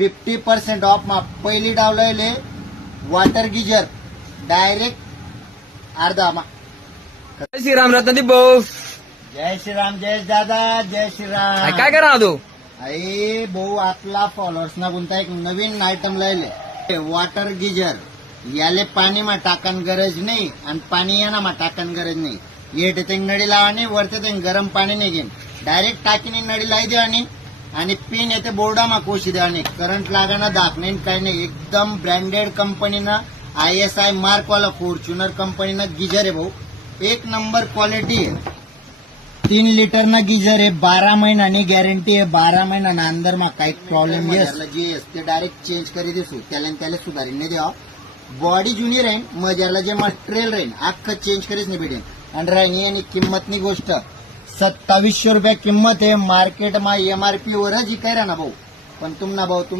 50% of मा पहिली डावलले water geyser direct अर्धा मा। जय श्रीराम रत्नदीप भाऊ. जय श्रीराम जय दादा जय श्रीराम. काय करा तू? अरे भाऊ आपला फॉलोअर्स ना कोणता एक नवीन आयटम लायले वॉटर गीजर. याले पाणी मा टाकन गरज नाही आणि पाणी याना मा टाकन गरज नाही. येते ते नळी लावानी वरते ते गरम पाणी नाही घेईन डायरेक्ट टाकीने नळी लाई देवानी आणि पिन येते बोर्डा मा कोशी देवानी. करंट लागाना दाख नाही काही नाही. एकदम ब्रँडेड कंपनीनं ISI मार्क वाला फॉर्च्युनर कंपनीनं गीजर आहे भाऊ. एक नंबर क्वालिटी आहे. 3 लिटर ना गीजर आहे. 12 महिन्यानी गॅरंटी आहे. 12 महिन्याना अंदर मा काही प्रॉब्लेम जे असते डायरेक्ट चेंज करी देसू त्याला सुधारी नाही द्यावा. बॉडी जुनी राहीन मजाला जे मटेरियल राहीन अख्खं चेंज करीच नाही भेटेन. आणि राहिनी आणि किंमतनी गोष्ट 2700 रुपये किंमत आहे. मार्केट मा MRP वरच इकाय ना भाऊ. पण तुमना भाऊ